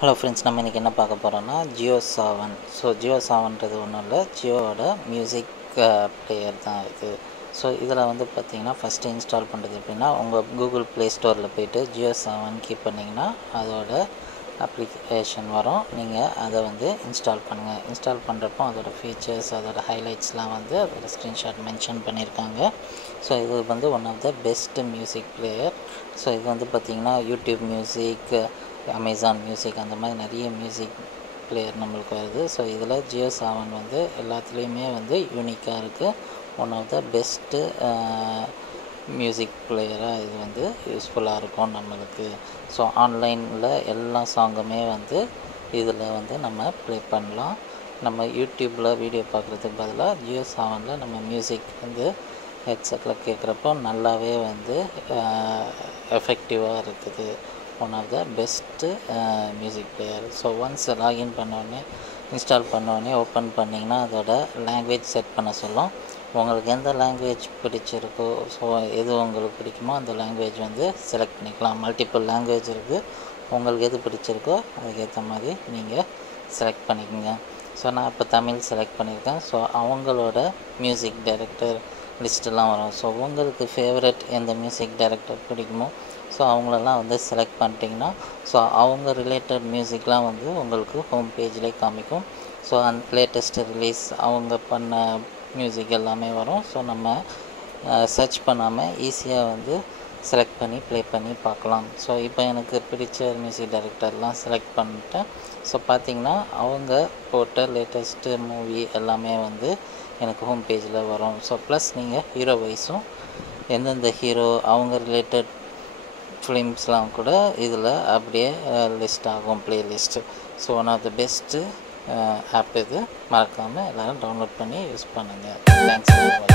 Hello friends, நம்ம இன்றைக்கி என்ன பார்க்க போகிறோன்னா ஜியோ7. ஸோ ஜியோ7ன்றது ஒன்றும் இல்லை, ஜியோவோட மியூசிக் பிளேயர் தான் இது. ஸோ இதில் வந்து பார்த்திங்கன்னா ஃபஸ்ட்டு இன்ஸ்டால் பண்ணுறது எப்படின்னா, உங்கள் கூகுள் ப்ளே ஸ்டோரில் போய்ட்டு ஜியோ7 கீப் பண்ணிங்கன்னா அதோட அப்ளிகேஷன் வரும். நீங்கள் அதை வந்து இன்ஸ்டால் பண்ணுங்கள். இன்ஸ்டால் பண்ணுறப்போ அதோடய ஃபீச்சர்ஸ், அதோடய ஹைலைட்ஸ்லாம் வந்து அதோட ஸ்க்ரீன்ஷாட் மென்ஷன் பண்ணியிருக்காங்க. ஸோ இது வந்து one of the best music player. So இது வந்து பார்த்திங்கன்னா யூடியூப் மியூசிக், அமேசான் மியூசிக், அந்த மாதிரி நிறைய மியூசிக் பிளேயர் நம்மளுக்கு வருது. ஸோ இதில் ஜியோ7 வந்து எல்லாத்துலேயுமே வந்து யூனிக்காக இருக்குது. One of the best music பிளேயராக இது வந்து யூஸ்ஃபுல்லாக இருக்கும் நம்மளுக்கு. ஸோ ஆன்லைனில் எல்லா சாங்குமே வந்து இதில் வந்து நம்ம ப்ளே பண்ணலாம். நம்ம யூடியூப்பில் வீடியோ பார்க்குறதுக்கு பதிலாக ஜியோ7ல் நம்ம மியூசிக் வந்து ஹெட்செட்டில் கேட்குறப்போ நல்லாவே வந்து எஃபெக்டிவாக இருக்குது. One of the best music player. So once login பண்ணோடனே, இன்ஸ்டால் பண்ணோடனே ஓப்பன் பண்ணிங்கன்னா அதோட லாங்குவேஜ் செட் பண்ண சொல்லும். உங்களுக்கு எந்த லாங்குவேஜ் பிடிச்சிருக்கோ, ஸோ எது உங்களுக்கு பிடிக்குமோ அந்த லாங்குவேஜ் வந்து செலக்ட் பண்ணிக்கலாம். மல்டிபிள் லாங்குவேஜ் இருக்குது, உங்களுக்கு எது பிடிச்சிருக்கோ அதுக்கேற்ற மாதிரி நீங்கள் செலக்ட் பண்ணிக்கோங்க. ஸோ நான் இப்போ தமிழ் செலக்ட் பண்ணியிருக்கேன். ஸோ அவங்களோட மியூசிக் டைரக்டர் லிஸ்ட்டெல்லாம் வரும். ஸோ உங்களுக்கு ஃபேவரட் எந்த மியூசிக் டைரக்டர் பிடிக்குமோ ஸோ அவங்களெல்லாம் வந்து செலக்ட் பண்ணிட்டிங்கன்னா ஸோ அவங்க ரிலேட்டட் மியூசிக்லாம் வந்து உங்களுக்கு ஹோம் பேஜ்லேயே காமிக்கும். ஸோ லேட்டஸ்ட்டு ரிலீஸ் அவங்க பண்ண மியூசிக் எல்லாமே வரும். ஸோ நம்ம சர்ச் பண்ணாமல் ஈஸியாக வந்து செலக்ட் பண்ணி ப்ளே பண்ணி பார்க்கலாம். ஸோ இப்போ எனக்கு பிடிச்ச மியூசிக் டைரக்டர்லாம் செலக்ட் பண்ணிட்டேன். ஸோ பார்த்திங்கன்னா அவங்க போட்ட லேட்டஸ்ட்டு மூவி எல்லாமே வந்து எனக்கு ஹோம் பேஜில் வரும். ஸோ ப்ளஸ் நீங்கள் ஹீரோ வைஸும் எந்தெந்த ஹீரோ அவங்க ரிலேட்டட் ஃபிலிம்ஸ்லாம் கூட இதில் அப்படியே லிஸ்ட் ஆகும், playlist. So one of the best app இது. மறக்காமல் எல்லோரும் டவுன்லோட் பண்ணி யூஸ் பண்ணுங்கள். தேங்க்ஸ் ஃபார் வாட்சிங்.